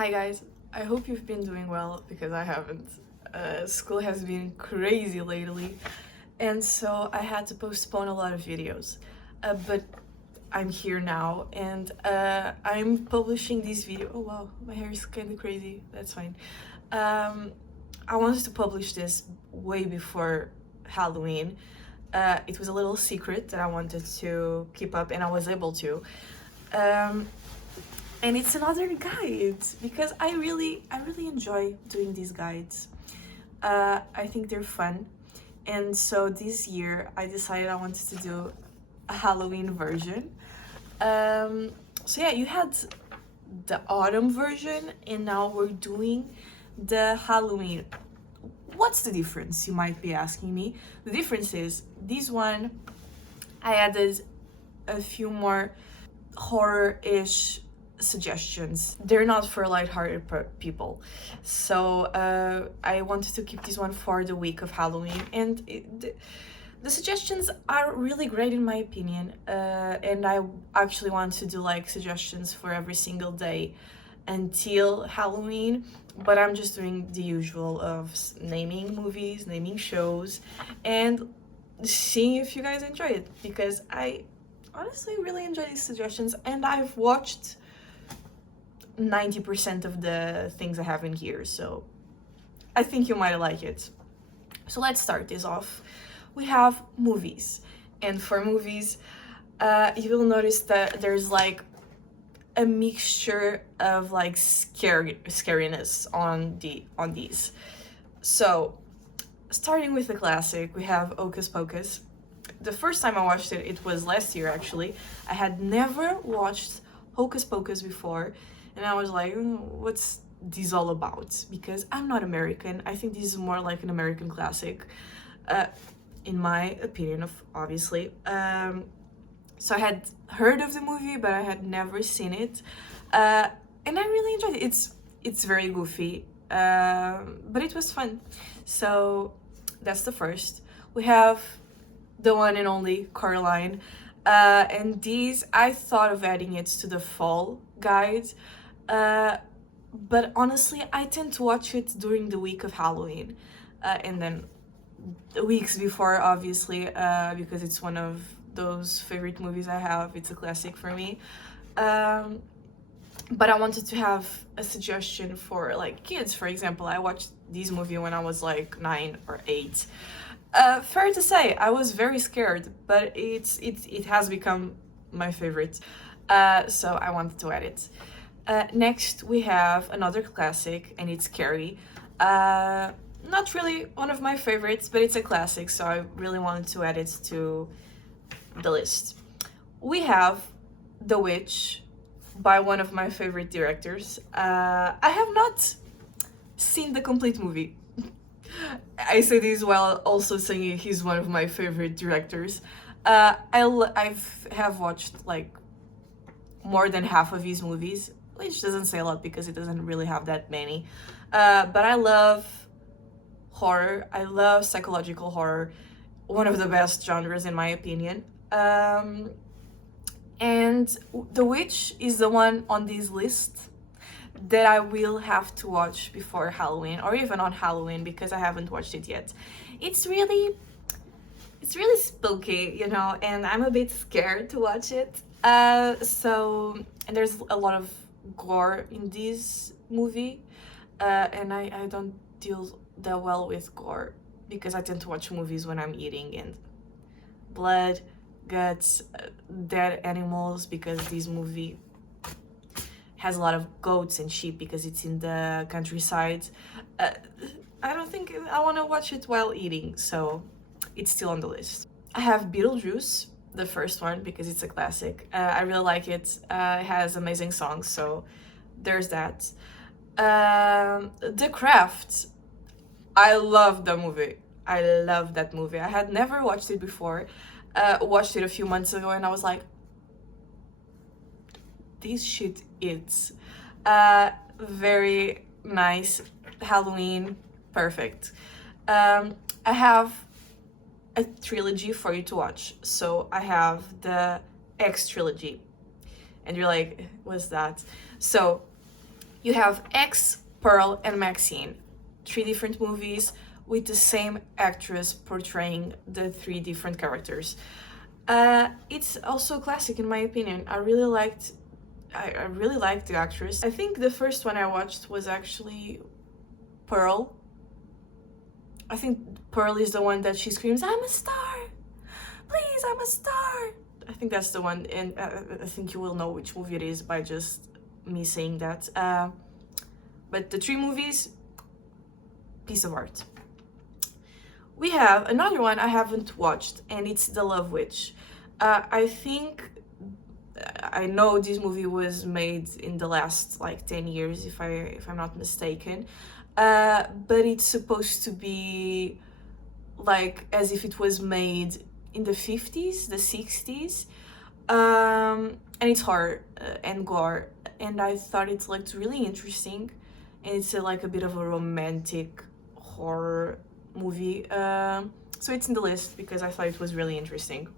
Hi guys, I hope you've been doing well because I haven't. School has been crazy lately, and so I had to postpone a lot of videos. But I'm here now, and I'm publishing this video. Oh wow, my hair is kind of crazy. That's fine. Um, I wanted to publish this way before Halloween. It was a little secret that I wanted to keep up, and I was able to. Um, and it's another guide because I really enjoy doing these guides. I think they're fun, and so this year I decided I wanted to do a Halloween version. So yeah, you had the autumn version, and now we're doing the Halloween. What's the difference, you might be asking me? The difference is this one I added a few more horror-ish suggestions. They're not for lighthearted people. So I wanted to keep this one for the week of Halloween, and the suggestions are really great in my opinion. And I actually want to do like suggestions for every single day until Halloween, but I'm just doing the usual of naming movies, naming shows, and seeing if you guys enjoy it, because I honestly really enjoy these suggestions, and I've watched 90% of the things I have in here, so I think you might like it. So let's start this off. We have movies, and for movies, you will notice that there's like a mixture of like scariness on these. So starting with the classic, we have Hocus Pocus. The first time I watched it, it was last year actually. I had never watched Hocus Pocus before, and I was like, what's this all about? Because I'm not American. I think this is more like an American classic, in my opinion, obviously. So I had heard of the movie, but I had never seen it, and I really enjoyed it. It's very goofy, but it was fun. So that's the first. We have the one and only Coraline, and these I thought of adding it to the fall guide, but honestly I tend to watch it during the week of Halloween, and then the weeks before, obviously, because it's one of those favorite movies I have. It's a classic for me. But I wanted to have a suggestion for like kids. For example, I watched this movie when I was like 9 or 8. Fair to say, I was very scared, but it has become my favorite. So I wanted to add it. Next, we have another classic, and it's Carrie. Not really one of my favorites, but it's a classic, so I really wanted to add it to the list. We have The Witch by one of my favorite directors. I have not seen the complete movie. I say this while also saying he's one of my favorite directors. I have watched like more than half of his movies, which doesn't say a lot because it doesn't really have that many. But I love horror. I love psychological horror, one of the best genres in my opinion. And The Witch is the one on this list that I will have to watch before Halloween, or even on Halloween, because I haven't watched it yet. It's really spooky, you know, and I'm a bit scared to watch it. And there's a lot of gore in this movie, and I don't deal that well with gore because I tend to watch movies when I'm eating, and blood, guts, dead animals, because this movie has a lot of goats and sheep because it's in the countryside. I don't think I want to watch it while eating, so it's still on the list. I have Beetlejuice, the first one, because it's a classic. I really like it. It has amazing songs, so there's that. The Craft. I love the movie. I love that movie. I had never watched it before. Watched it a few months ago, and I was like, this shit is very nice. Halloween, perfect. I have a trilogy for you to watch. So I have the X trilogy, and you're like, what's that? So You have X, Pearl, and Maxine. 3 different movies with the same actress portraying the 3 different characters. It's also a classic in my opinion. I really liked the actress. I think the first one I watched was actually Pearl. I think Pearl is the one that she screams, "I'm a star! Please, I'm a star!" I think that's the one, and I think you will know which movie it is by just me saying that. But the 3 movies, piece of art. We have another one I haven't watched, and it's The Love Witch. I know this movie was made in the last like 10 years, if I'm not mistaken. But it's supposed to be like as if it was made in the 50s, the 60s. And it's horror and gore, and I thought it looked really interesting. And it's like a bit of a romantic horror movie. So it's in the list because I thought it was really interesting.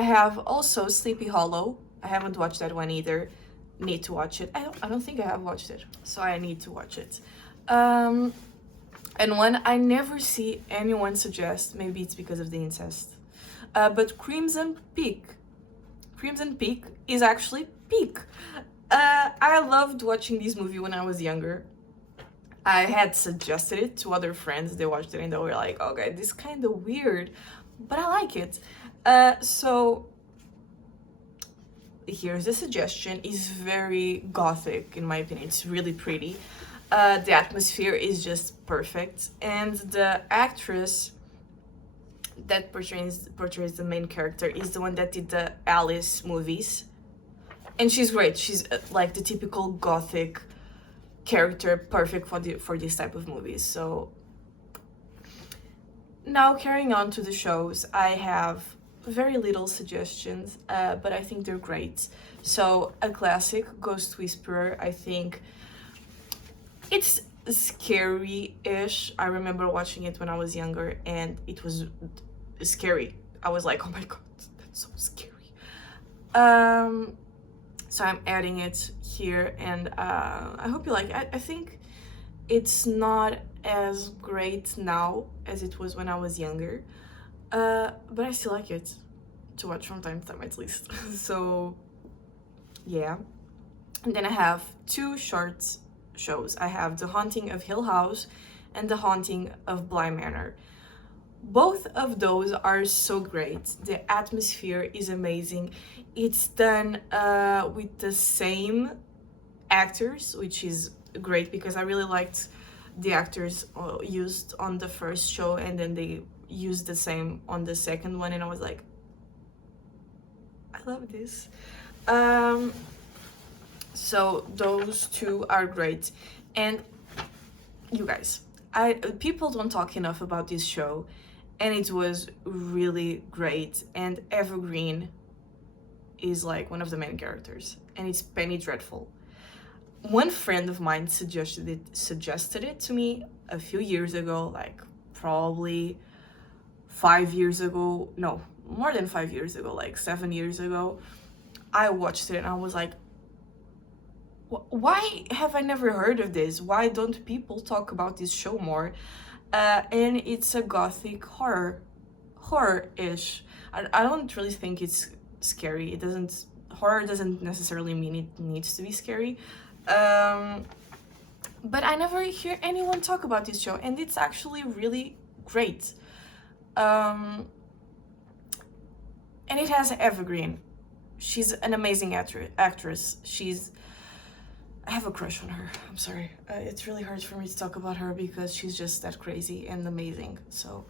I have also Sleepy Hollow. I haven't watched that one either. Need to watch it. I don't think I have watched it, so I need to watch it. And one I never see anyone suggest, maybe it's because of the incest, but Crimson Peak. Crimson Peak is actually peak. I loved watching this movie when I was younger. I had suggested it to other friends. They watched it and they were like, okay, this is kind of weird, but I like it. So here's a suggestion. It's very gothic in my opinion. It's really pretty. The atmosphere is just perfect, and the actress that portrays the main character is the one that did the Alice movies, and she's great. She's like the typical gothic character, perfect for this type of movies. So now carrying on to the shows, I have very little suggestions, but I think they're great. So a classic, Ghost Whisperer. I think it's scary-ish. I remember watching it when I was younger, and it was scary. I was like, oh my god, that's so scary. So I'm adding it here, and I hope you like it. I think it's not as great now as it was when I was younger, but I still like it to watch from time to time at least. So yeah. And then I have 2 short shows. I have The Haunting of Hill House and The Haunting of Bly Manor. Both of those are so great. The atmosphere is amazing. It's done with the same actors, which is great because I really liked the actors used on the first show, and then they used the same on the second one, and I was like, I love this. So those 2 are great. And you guys, people don't talk enough about this show, and it was really great. And Evergreen is like one of the main characters, and it's Penny Dreadful. One friend of mine suggested it to me a few years ago, like probably 5 years ago. No, more than 5 years ago, like 7 years ago. I watched it and I was like, why have I never heard of this? Why don't people talk about this show more? And it's a gothic horror-ish. I don't really think it's scary. Horror doesn't necessarily mean it needs to be scary. But I never hear anyone talk about this show, and it's actually really great. And it has Evergreen. She's an amazing actress. I have a crush on her. I'm sorry. It's really hard for me to talk about her because she's just that crazy and amazing. So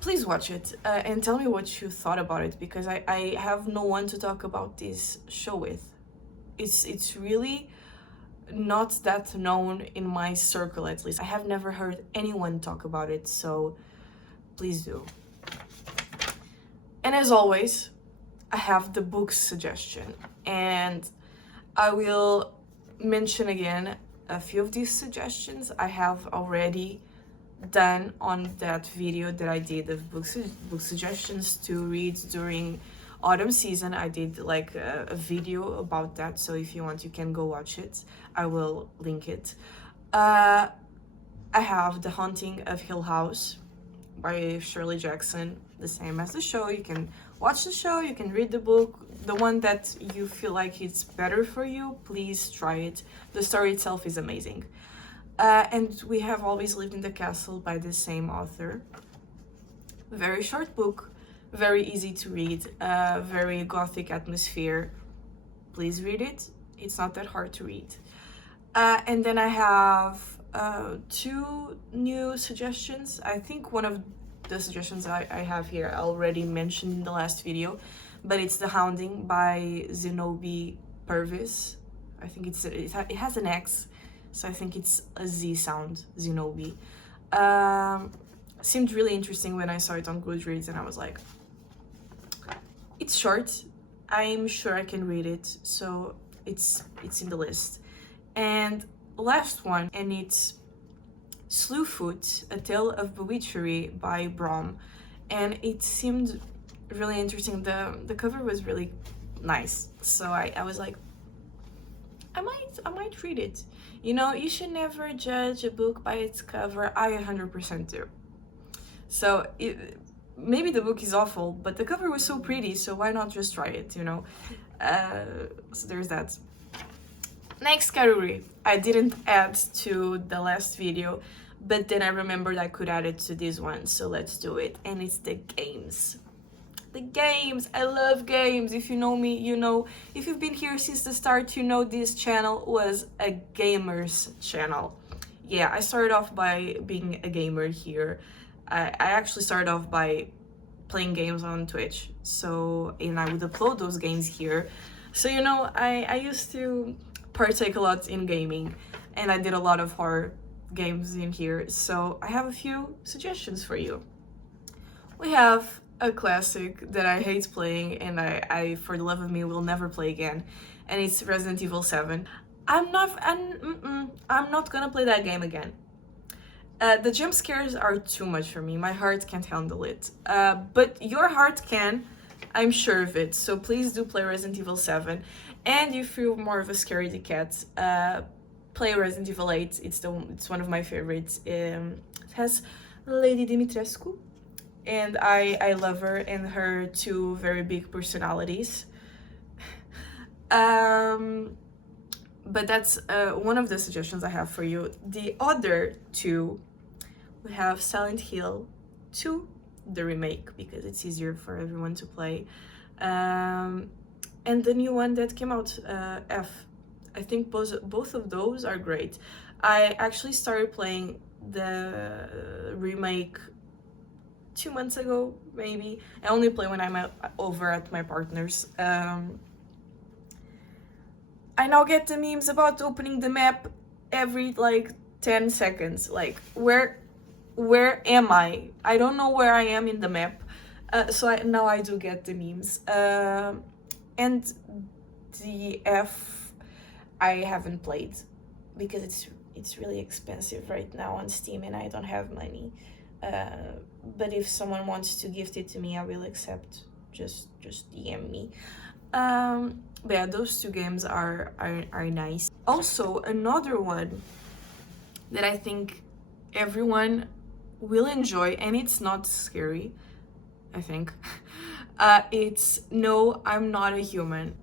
please watch it and tell me what you thought about it, because I have no one to talk about this show with. It's really not that known in my circle, at least. I have never heard anyone talk about it, so please do. And as always, I have the book suggestion, and I will mention again a few of these suggestions I have already done on that video that I did of book suggestions to read during autumn season. I did like a video about that, so if you want you can go watch it. I will link it. I have The Haunting of Hill House by Shirley Jackson, the same as the show. You can watch the show, you can read the book. The one that you feel like it's better for you, please try it. The story itself is amazing. And We Have Always Lived in the Castle by the same author. Very short book, very easy to read, very gothic atmosphere. Please read it. It's not that hard to read. And then I have two new suggestions. I think one of the suggestions I have here I already mentioned in the last video, but it's The Hounding by Zenobi Purvis. I think it has an X, so I think it's a Z sound, Zenobi. Seemed really interesting when I saw it on Goodreads, and I was like, it's short. I'm sure I can read it, so it's in the list. And last one, and it's Slewfoot, A Tale of Bewitchery by Brom, and it seemed really interesting. The cover was really nice, so I was like, I might read it. You know, you should never judge a book by its cover. I 100% do. So maybe the book is awful, but the cover was so pretty, so why not just try it, you know? So there's that. Next category, I didn't add to the last video, but then I remembered I could add it to this one, so let's do it. And it's the games. The games, I love games. If you know me, you know. If you've been here since the start, you know this channel was a gamer's channel. Yeah, I started off by being a gamer here. I actually started off by playing games on Twitch, and I would upload those games here. So, you know, I used to partake a lot in gaming, and I did a lot of horror games in here, so I have a few suggestions for you. We have a classic that I hate playing, and I for the love of me will never play again, and it's Resident Evil 7. I'm not gonna play that game again. The jump scares are too much for me. My heart can't handle it. But your heart can, I'm sure of it. So please do play Resident Evil 7. And if you're more of a scaredy cat, play Resident Evil 8. It's one of my favorites. It has Lady Dimitrescu, and I love her and her two very big personalities. But that's one of the suggestions I have for you. The other two, we have Silent Hill 2, the remake, because it's easier for everyone to play. And the new one that came out, F. I think both of those are great. I actually started playing the remake 2 months ago, maybe. I only play when I'm over at my partner's. I now get the memes about opening the map every like 10 seconds. Like, where am I? I don't know where I am in the map. So now I do get the memes. And the F, I haven't played because it's really expensive right now on Steam, and I don't have money. But if someone wants to gift it to me, I will accept. Just DM me. But yeah, those two games are nice. Also, another one that I think everyone will enjoy, and it's not scary, I think. It's No, I'm Not a Human.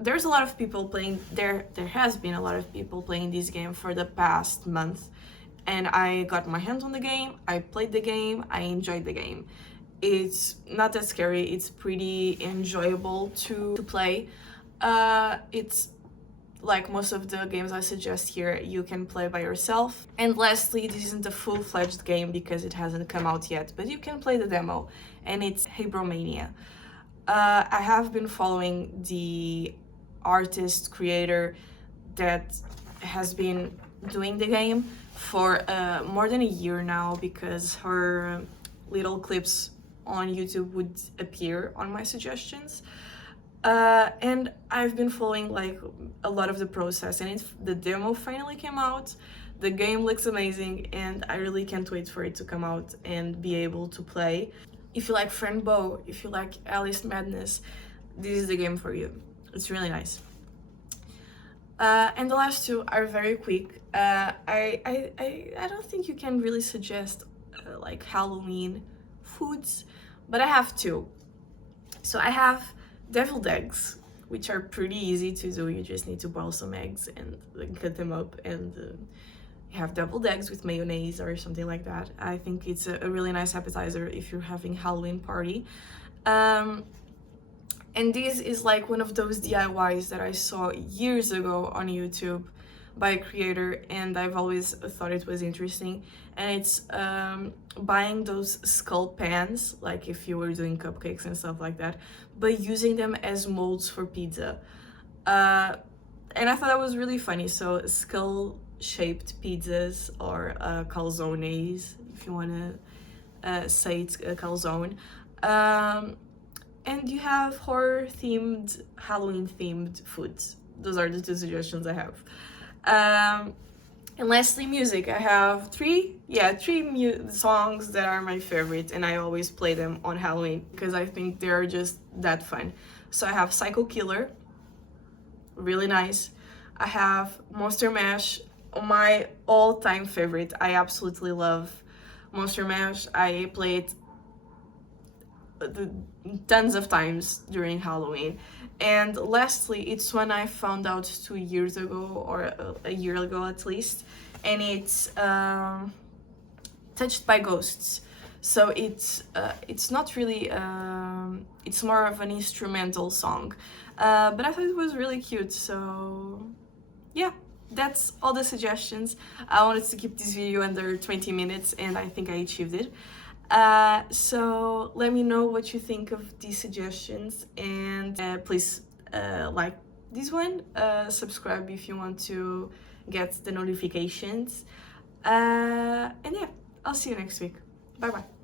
There's a lot of people playing, there has been a lot of people playing this game for the past month, and I got my hands on the game, I played the game, I enjoyed the game. It's not that scary, it's pretty enjoyable to play. It's like most of the games I suggest here, you can play by yourself. And lastly, this isn't a full-fledged game because it hasn't come out yet, but you can play the demo, and it's Habromania. I have been following the artist, creator that has been doing the game for more than a year now, because her little clips on YouTube would appear on my suggestions. And I've been following like a lot of the process, and the demo finally came out. The game looks amazing, and I really can't wait for it to come out and be able to play. If you like Bow, if you like Alice Madness, this is the game for you. It's really nice. And the last two are very quick. I don't think you can really suggest like Halloween foods, but I have two. So I have deviled eggs, which are pretty easy to do. You just need to boil some eggs and cut them up, and you have deviled eggs with mayonnaise or something like that. I think it's a really nice appetizer if you're having Halloween party. And this is like one of those DIYs that I saw years ago on YouTube by a creator, and I've always thought it was interesting. And it's buying those skull pans, like if you were doing cupcakes and stuff like that, but using them as molds for pizza. And I thought that was really funny. So skull-shaped pizzas, or calzones, if you want to say it's a calzone. And you have horror-themed, Halloween-themed foods. Those are the two suggestions I have. And lastly, music. I have three songs that are my favorite, and I always play them on Halloween because I think they're just that fun. So I have Psycho Killer, really nice. I have Monster Mash, my all-time favorite. I absolutely love Monster Mash. I play it tons of times during Halloween. And lastly, it's one I found out 2 years ago, or a year ago at least, and it's Touched by Ghosts. So it's not really it's more of an instrumental song, but I thought it was really cute. So yeah, that's all the suggestions. I wanted to keep this video under 20 minutes, and I think I achieved it. So let me know what you think of these suggestions, and please like this one, subscribe if you want to get the notifications, and yeah, I'll see you next week. Bye bye.